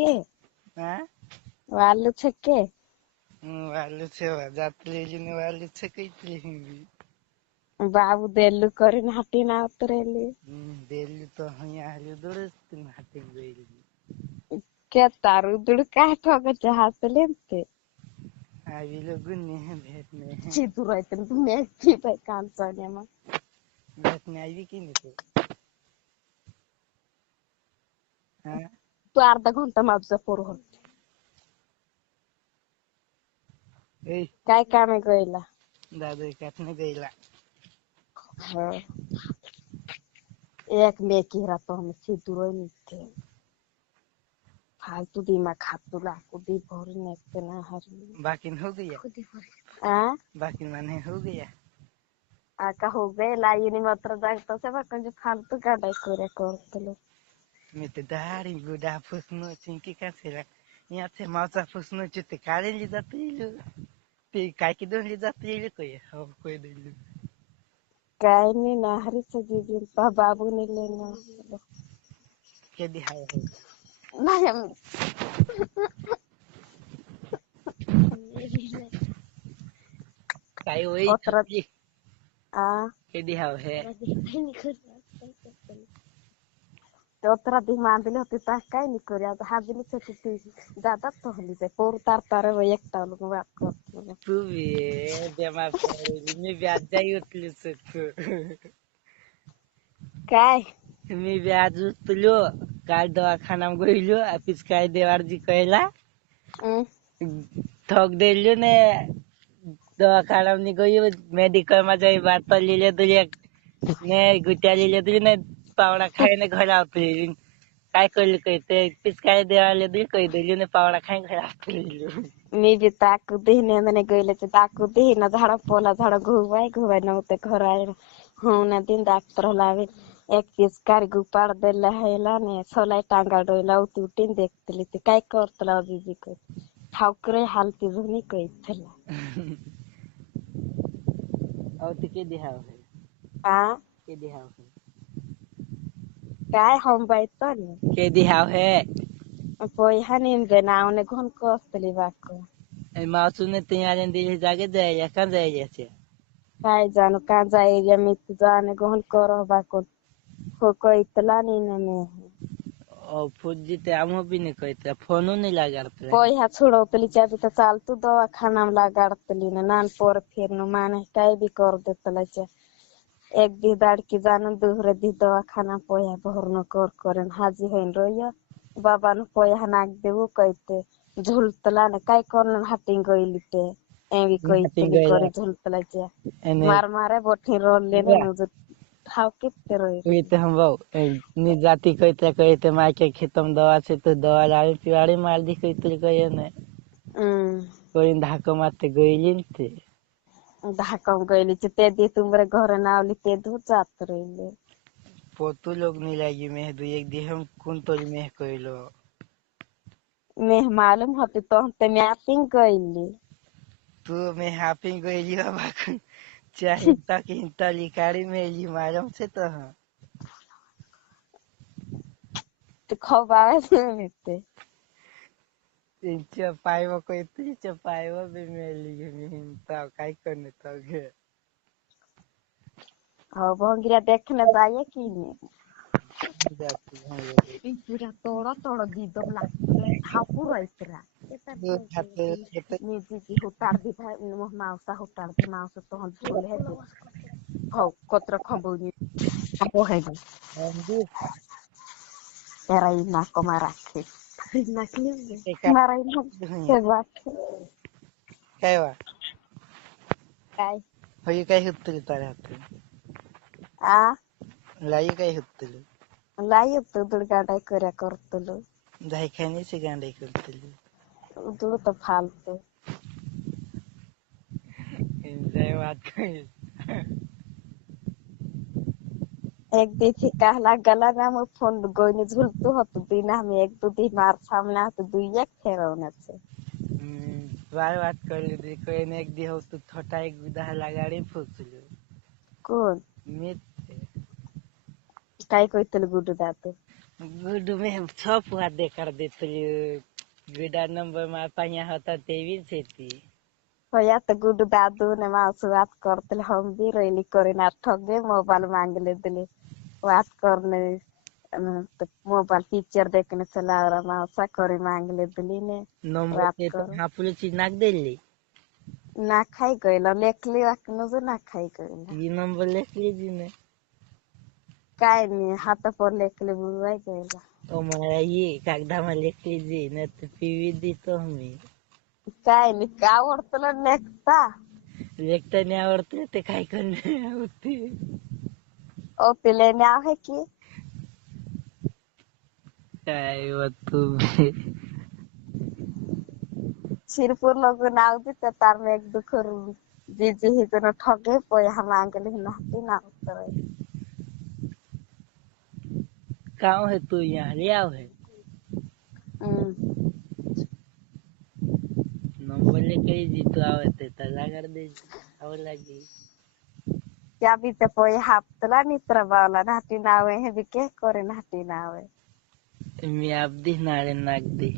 छक्के వాళ్ళు చెక్కే వాళ్ళు జాతరలేని వాళ్ళు చెక్కైతే బాబు దెల్లు କରି ହାଟି ନା ଉତରେଲି ଦେଲୁ ତ ହଇଆ ଦୌଡ ହାତକୁ ଗଇଲି କେ ତାରୁ ଦୁଡ କାଠ ଗଛ ହାସଲେନ୍ତେ ଆବିଲ ଗୁନି ଭେଟନେ ଚିତୁ ରହିତେ ତୁ ନେକି ପାଇ କାଞ୍ଚନେ ମ ଭେଟନେ ଆଇବି କିନି ତୁ तू अर्धा घंटा माझा पोर होत काय काम आहे गईला दादा काटने गईला एक मेकी रातो हम सिद्धुरो निथे फालतू दिमाग खातू लाकू दी भर नेते ना हरी बाकी हो गया बाकी माने हो गया आका हो गए लाइनी मात्र जागतो से बाकन जो फालतू गाडाय करे करतलो मी ते दाढी गुडा फुसनो चिंकी का सेला यहाँ से माचा फुसनो चिते काले ली जाते ते काय की दोन ली जाते कोई हो कोई दिलू काय नहीं ना हरी सजी दिन पा बाबू ने लेना के दिहाय है ना हम काय वही ओतरा के दिहाव है ओतरा दी मांदले होती ता काय नहीं करे आज हाजिली से ती ज्यादा तो हली से पोर तार तारे वो एक टाल को बात करतो तू भी बेमार पड़ी मी ब्याज जाई उतली सकतो काय मी ब्याज उतलो काल दवाखाना में गइलो ऑफिस काय देवारजी कहला ठग देल्यो ने दवाखाना में गयो मेडिकल में जाई बात लिले तुले ने गुट्या लिले तुले ने पावडा खायने घर आवतली काय करले कहते ऑफिस काय देवाले दी कह देल्यो ने पावडा खाय घर आवतली मी बी ताकू देहने मने गइले ते ताकू देहना झाडा पोला झाडा घुवाय नव्हते घर आहे हो ना दिन डॉक्टर लावे एक पीस कार गुपाड देला हैला ने सोलाई टांगा डोला उती उटीन देखतली ते काय करतला बीबी को ठाकरे हालती जुनी कइथला और ते के दिहाव है के दिहाव है काय हम बाइतो ने के दिहाव है पोई हनीन दे नाउने घन कोस्तली बाको ए मासू ने तैयार दिले जागे जाय का जाय छे काय जानो का जाय या मी जाने घन करो बाको हो कइतला नी ने में और फुजी ते आमो भी नहीं कहते फोनो नहीं लगाते पोई हा छोड़ोतली चाबी तो चालतू दवाखाना में लगाड़तली ने नान पोर फिर न माने काय भी कर देतला चे एक दी दाड़की जानन दूसरे दी दवाखाना पोया भरन कर करेन हाजी होइन रोया बाबा न पोया नाक देऊ कहते झुलतला ने काय करन हाटिंग गइली ते एवी कइतली करे झुलतला चे मार मारे बोठी रोल लेने न हाउ किते रोई कहते हम वो नि जाति कहते माय के खेतम दवा से तो दवा लाल पिवाड़ी मार दी कहते कहे ने कोई धाको मारते गइलिन ते धाकम गइली ते दी तुमरे घर नावली ते दू जात रहिले पोतु लोग नहीं लागी में दू एक दी हम कुन तोल में कइलो मैं मालूम होती तो हम ते मैपिंग गइली तू में हैपिंग गइली बाबा चाहे तक इंता लिकारी में ली मालूम से तो तो खबावे से मिलते चपाईवा कहते चपाईवा भी मिली मिलता काय करने तो गे हाँ भंगिया देखने जाइए की नहीं जाती हैं पूरा तोड़ा तोड़ा दीदो लागते ठाकुर ऐतरा नीचे की हुटार दी था माउसा हुटार दी माउसा तो हम झोले है हो कोत्र खंबोनी आपो है तेरा इना को मारा के नकली मारा इना के बात काय वा काय होई काय होतले तारे हात लाई काय होतले लाई तो दुर्गा डाय करे करतलो दाई खाने से गांडे करतले दूर तो फालतू एंजॉय बात कर एक दिन कहला गला में हम फोन गोइने झुलतू होतो दिन हम एक दो दिन मार सामने तो दुई एक फेरौना से बात कर ले देखो एने एक दी हो तो छोटा एक विदा लगाड़ी फुसलो कोण मित काय कइतल गुडू दातो गुड में सब वादे कर देतली गुडा नंबर માં પાયા હતા તેવી જ હતી. होया तो गुड दादू ने माउस बात करते हम भी रोइली करे ना ठगे मोबाइल मांग ले दिले बात करने तो मोबाइल पिक्चर देखने चला रहा माउसा करे मांग ले दिली ने નંબર बात તે તો करो હાપલું ચી નાખ દેલી. ना खाई गइल लेखली वाकनो जो ना खाई गइल ઈ નંબર લખ લીધી ને. काय नहीं हाथ पर लेखली बुआई गइल તો મારા ये કાગદામાં લખ લીધી ને તો પીવી દીધો અમે. काय नहीं का आवडतलं नेकता લેખતા ને આવડતું તે કાઈ કરને આવડતી. ओ ते लेने आहे की काय होतं सिरपुर लोग नाव देते तार में एक दुखर जीजी ही कोनो ठगे पोय हम आंगले नाती ना उतर गाँव है तू यहाँ ले आओ है नंबर लेके जी तो आवते तला कर दे आव लगी क्या भी ते पोय हापतला नित्र बावला नाती नावे है बिके करे नाती नावे मी आप दी नाळे नाग दे